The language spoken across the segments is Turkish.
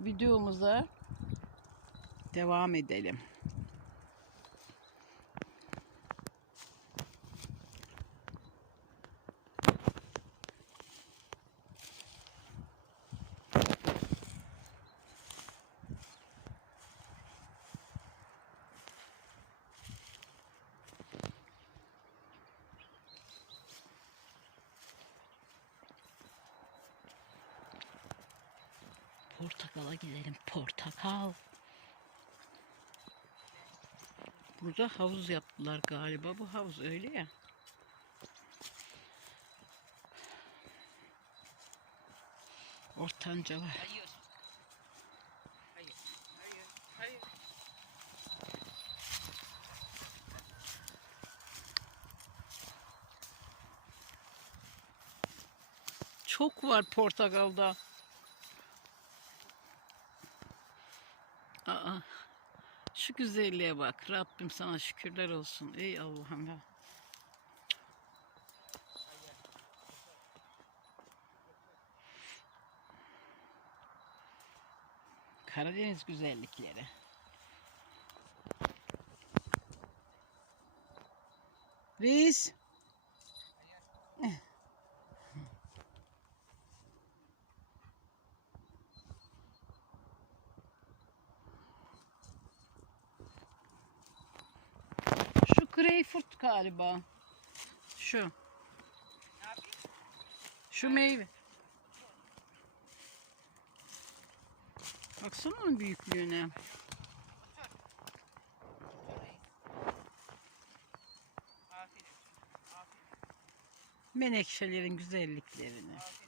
videomuza devam edelim. Portakala gidelim. Portakal. Burada havuz yaptılar galiba. Bu havuz öyle ya. Ortanca var. Hayır. Hayır. Hayır. Hayır. Çok var portakalda. Şu güzelliğe bak. Rabbim sana şükürler olsun. Ey Allah'ım ya. Karadeniz güzellikleri. Reis. Şu greyfurt galiba. Şu. Şu meyve. Baksana onun büyüklüğüne. Menekşelerin güzelliklerini. Aferin.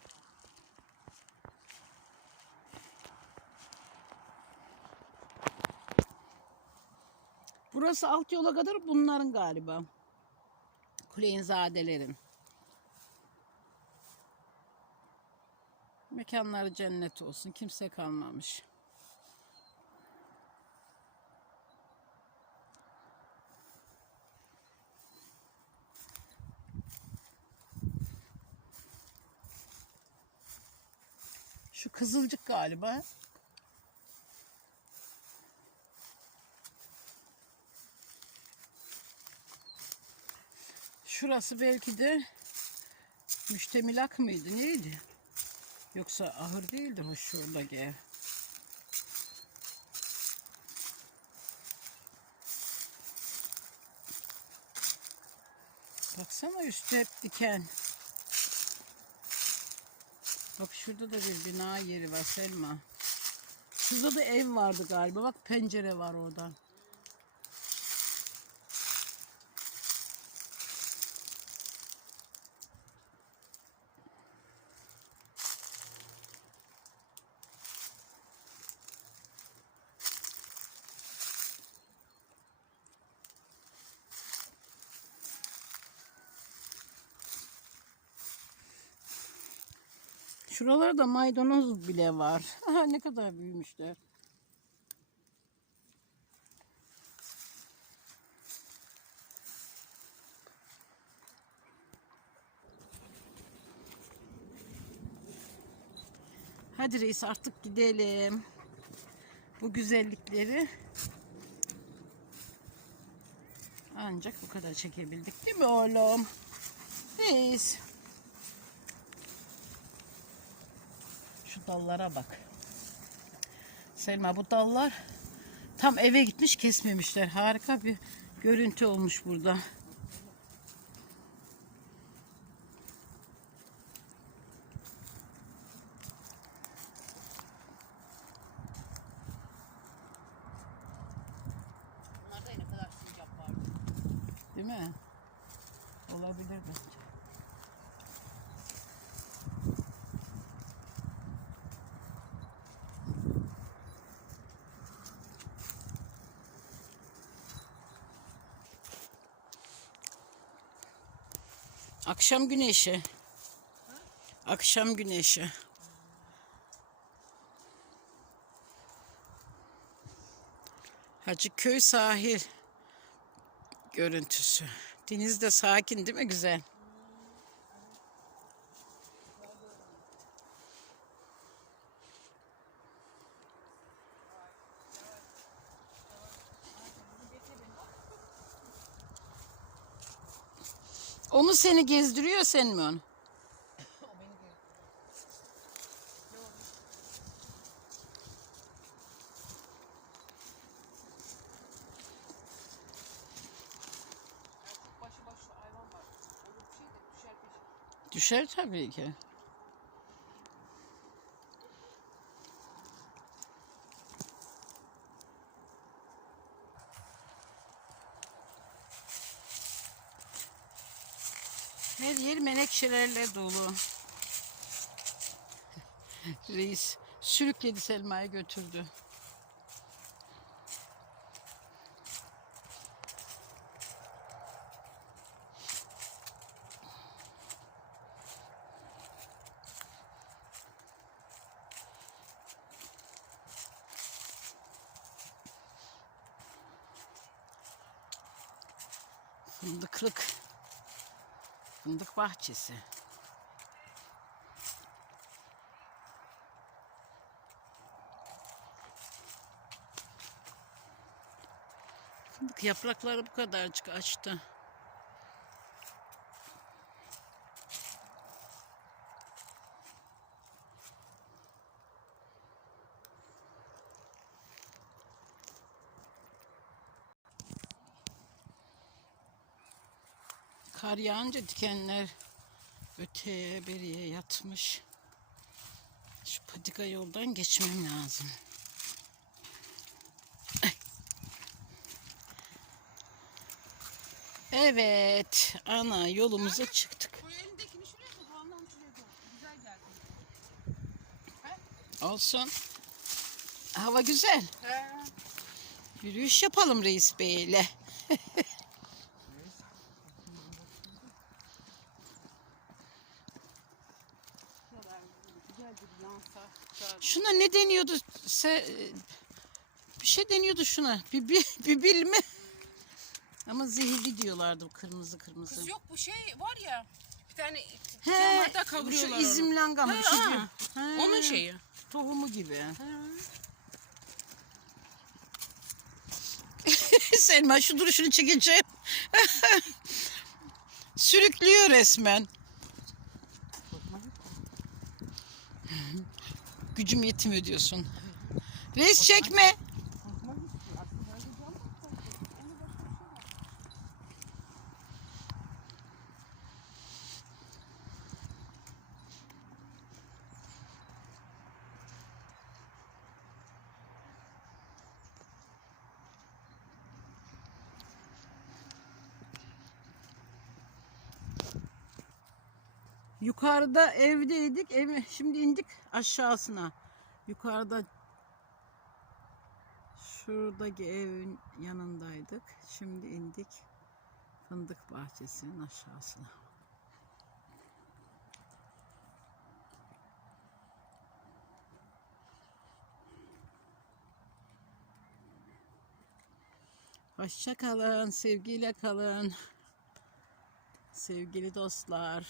Burası alt yola kadar bunların galiba. Kuleyinzadelerin. Mekanları cennet olsun. Kimse kalmamış. Şu kızılcık galiba. Şurası belki de müştemilak mıydı neydi? Yoksa ahır değildir o şuradaki ev. Baksana üstü hep diken. Bak şurada da bir bina yeri var Selma. Şurada da ev vardı galiba. Bak pencere var orada. Şuralarda maydanoz bile var. Ne kadar büyümüşler. Hadi reis artık gidelim. Bu güzellikleri ancak bu kadar çekebildik değil mi oğlum? Reis. Şu dallara bak. Selma bu dallar tam eve gitmiş kesmemişler. Harika bir görüntü olmuş burada. Değil mi? Olabilir bence. Akşam güneşi. Akşam güneşi. Hacıköy sahil görüntüsü. Deniz de sakin değil mi güzel? O mu seni gezdiriyor sen mi onu? O beni görüyor. Ne oldu? Ya çok başı başlı hayvan var. Olur bir şey de düşer peşine. Düşer tabii ki. Her yer menekşelerle dolu. Reis sürükledi Selma'yı götürdü. Fındıklık. Fındık bahçesi. Fındık yaprakları bu kadarcık açtı. Kar yağınca dikenler öteye beriye yatmış. Şu patika yoldan geçmem lazım. Evet, ana yolumuza çıktık. Olsun. Hava güzel. He. Yürüyüş yapalım Reis Bey'le. Şuradan güzel bir yansa. Güzel. Şuna ne deniyordu? Se, bir şey deniyordu şuna. Bir, bir, bir bilme. Ama zehirli diyorlardı bu kırmızı kırmızı. Kız yok bu şey var ya. Bir tane He, şu kavuruyorlar onu. izimlanga mı? He, bir şey ha. He, Onun şeyi. Tohumu gibi. Selma şu duruşunu çekeceğim. Sürüklüyor resmen. Gücüm yetmiyor diyorsun. Reis çekme. Yukarıda evdeydik. Ev, şimdi indik aşağısına. Yukarıda şuradaki evin yanındaydık. Şimdi indik fındık bahçesinin aşağısına. Hoşça kalın, sevgiyle kalın. Sevgili dostlar.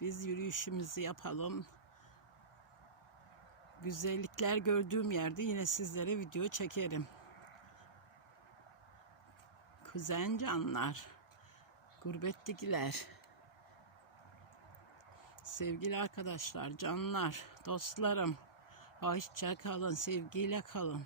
Biz yürüyüşümüzü yapalım. Güzellikler gördüğüm yerde yine sizlere video çekerim. Kuzen canlar, gurbettekiler, sevgili arkadaşlar, canlar, dostlarım, hoşça kalın, sevgiyle kalın.